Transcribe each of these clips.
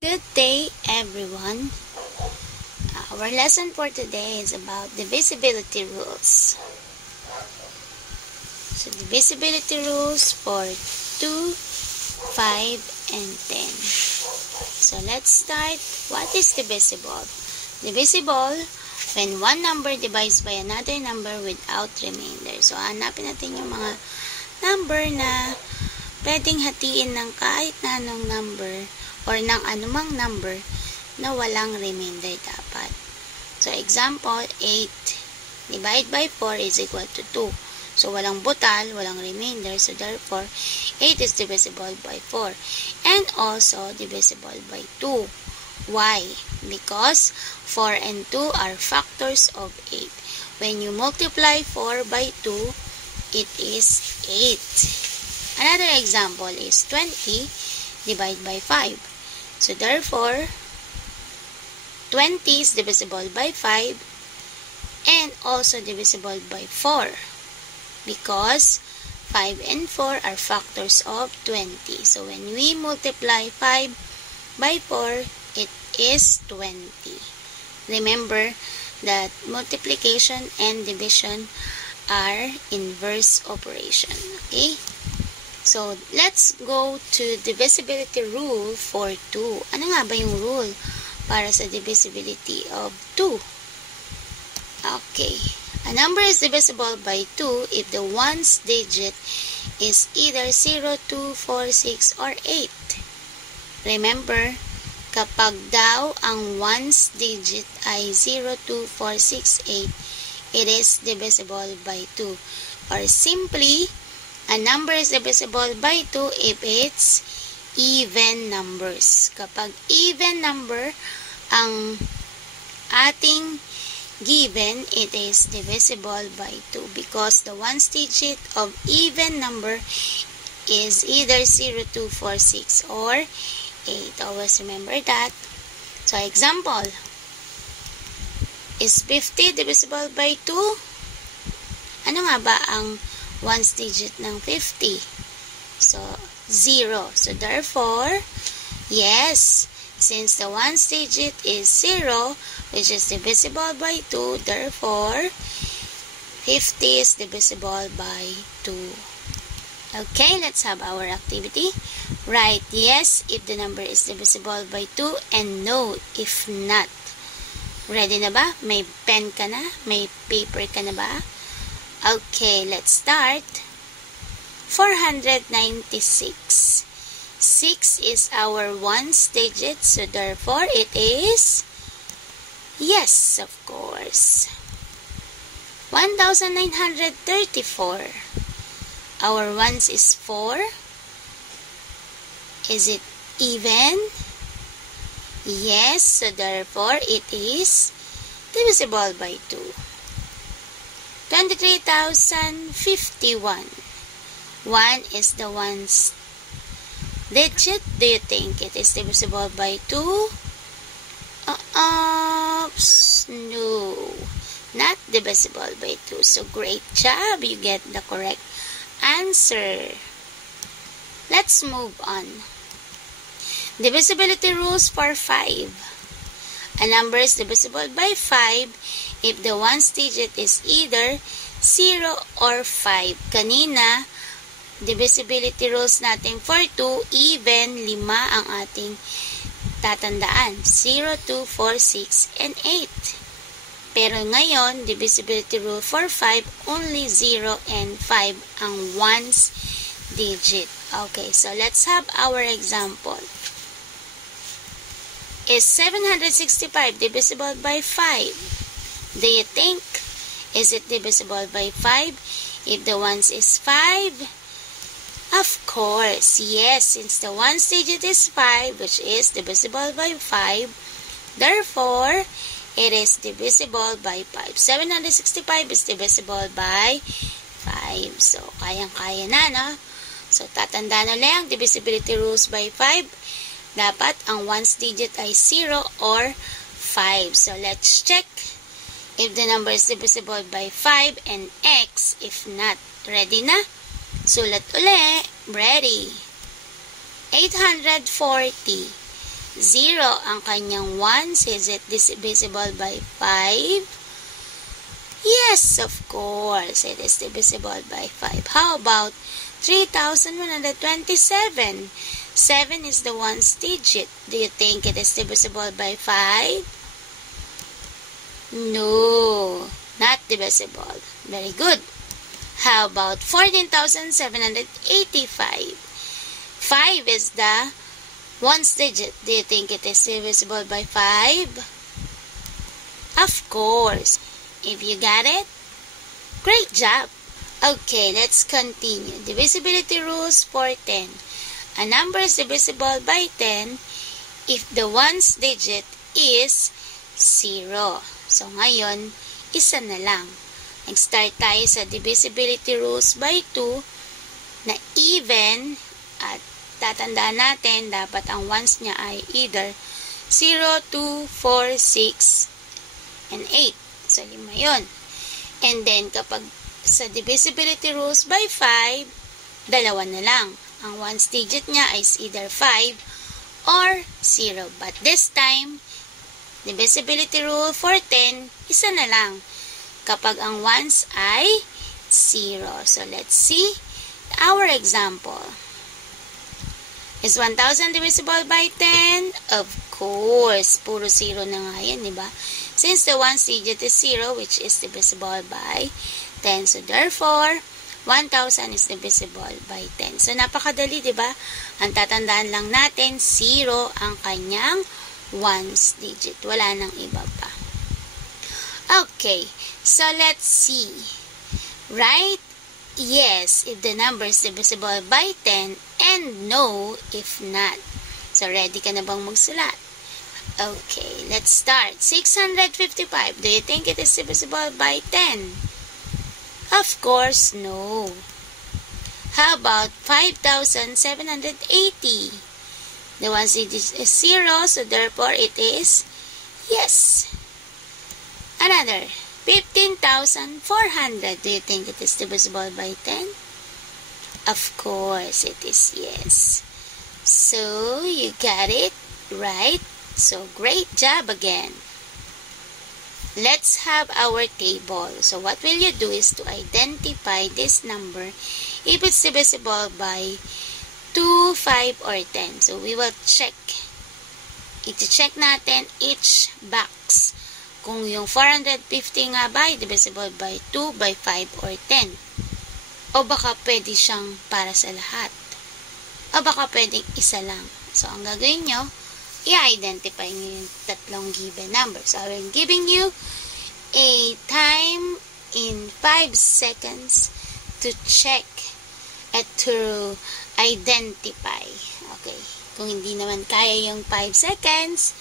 Good day, everyone. Our lesson for today is about divisibility rules. So, divisibility rules for 2, 5, and 10. So, let's start. What is divisible? Divisible when one number divides by another number without remainder. So, hanapin natin yung mga number na pwedeng hatiin ng kahit na anong number or ng anumang number na walang remainder dapat. So, example, 8 divided by 4 is equal to 2. So, walang butal, walang remainder. So, therefore, 8 is divisible by 4. And also, divisible by 2. Why? Because 4 and 2 are factors of 8. When you multiply 4 by 2, it is 8. Another example is 20 divided by 5. So, therefore, 20 is divisible by 5 and also divisible by 4 because 5 and 4 are factors of 20. So, when we multiply 5 by 4, it is 20. Remember that multiplication and division are inverse operation. Okay? So, let's go to divisibility rule for 2. Ano nga ba yung rule para sa divisibility of 2? Okay. A number is divisible by 2 if the ones digit is either 0, 2, 4, 6, or 8. Remember, kapag daw ang ones digit ay 0, 2, 4, 6, 8, it is divisible by 2. Or simply, a number is divisible by 2 if it's even numbers. Kapag even number ang ating given, it is divisible by 2 because the ones digit of even number is either 0, 2, 4, 6, or 8. Always remember that. So, example, is 50 divisible by 2? Ano nga ba ang ones digit ng 50? So, 0. So, therefore, yes, since the ones digit is 0, which is divisible by 2, therefore, 50 is divisible by 2. Okay, let's have our activity. Write yes if the number is divisible by 2 and no if not. Ready na ba? May pen ka na? May paper ka na ba? Okay, let's start. 496. 6 is our ones digit, so therefore it is yes, of course. 1934. Our ones is 4. Is it even? Yes, so therefore it is divisible by 2. 23,051. 1 is the ones digit. Do you think it is divisible by 2? Oops, no. Not divisible by 2. So, great job. You get the correct answer. Let's move on. Divisibility rules for 5. A number is divisible by 5 if the ones digit is either 0 or 5. Kanina, divisibility rules natin for 2, even 5 ang ating tatandaan. 0, 2, 4, 6, and 8. Pero ngayon, divisibility rule for 5, only 0 and 5 ang ones digit. Okay, so let's have our example. Is 765 divisible by 5? Do you think, is it divisible by 5 if the ones is 5? Of course, yes, since the ones digit is 5, which is divisible by 5, therefore, it is divisible by 5. 765 is divisible by 5. So, kayang-kaya na, no? So, tatanda na lang, divisibility rules by 5. Dapat ang ones digit ay 0 or 5. So, let's check if the number is divisible by 5 and x. If not, ready na? Sulat uli. Ready. 840. 0 ang kanyang ones. Is it divisible by 5? Yes, of course. It is divisible by 5. How about 3,127? 7 is the ones digit. Do you think it is divisible by 5? No, not divisible. Very good. How about 14,785? 5 is the ones digit. Do you think it is divisible by 5? Of course. If you got it, great job. Okay, let's continue. Divisibility rules for 10. A number is divisible by 10 if the ones digit is 0. So, ngayon, isa na lang. Nag-start tayo sa divisibility rules by 2 na even at tatandaan natin dapat ang ones niya ay either 0, 2, 4, 6, and 8. So, 5 yun. And then, kapag sa divisibility rules by 5, dalawa na lang. Ang ones digit niya is either 5 or 0. But this time, divisibility rule for 10, isa na lang. Kapag ang ones ay 0. So, let's see our example. Is 1,000 divisible by 10? Of course. Puro 0 na nga yan, diba? Since the ones digit is 0, which is divisible by 10. So, therefore, 1,000 is divisible by 10. So, napakadali, diba? Ang tatandaan lang natin, 0 ang kanyang ones digit. Wala nang iba pa. Okay. So, let's see. Right? Yes, if the number is divisible by 10, and no, if not. So, ready ka na bang magsulat? Okay, let's start. 655. Do you think it is divisible by 10? Of course, no. How about 5,780? The ones digit is 0, so therefore it is yes. Another. 15,400. Do you think it is divisible by 10? Of course, it is yes. So, you got it right. So, great job again. Let's have our table. So, what will you do is to identify this number if it's divisible by 2, 5, or 10. So, we will check. I-check natin each box. Kung yung 450 nga ba ay divisible by 2, by 5, or 10. O baka pwede siyang para sa lahat. O baka pwedeng isa lang. So, ang gagawin nyo, i-identify nyo yung tatlong given numbers. So, I'm giving you a time in 5 seconds to check at to identify. Okay. Kung hindi naman kaya yung 5 seconds,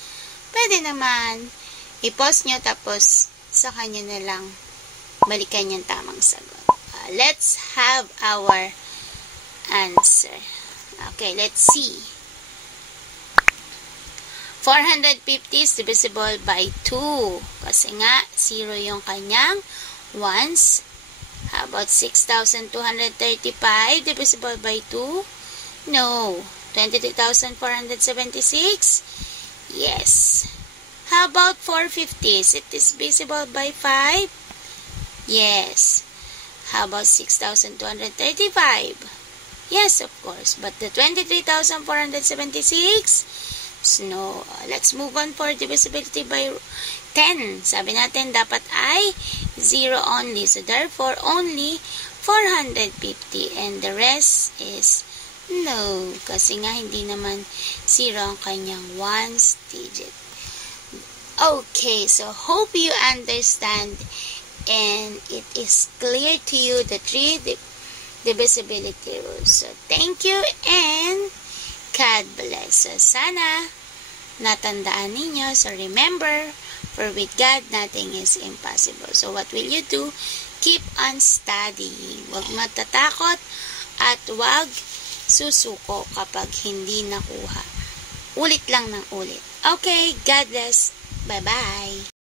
pwede naman i-pause nyo tapos sa kanya na lang balikan yung tamang sagot. Let's have our answer. Okay, let's see. 450 is divisible by 2. Kasi nga, 0 yung kanyang ones. How about 6,235 divisible by 2? No. 23,476? Yes. How about 450? Is it divisible by 5? Yes. How about 6,235? Yes, of course. But the 23,476? No. Let's move on for divisibility by 10. Sabi natin, dapat ay 0 only. So, therefore, only 450. And the rest is no. Kasi nga, hindi naman 0 ang kanyang ones digit. Okay, so hope you understand and it is clear to you the 3 divisibility rules. So, thank you and God bless. So, sana natandaan ninyo. So, remember, for with God, nothing is impossible. So, what will you do? Keep on studying. Huwag matatakot at huwag susuko kapag hindi nakuha. Ulit lang ng ulit. Okay, God bless. Bye-bye.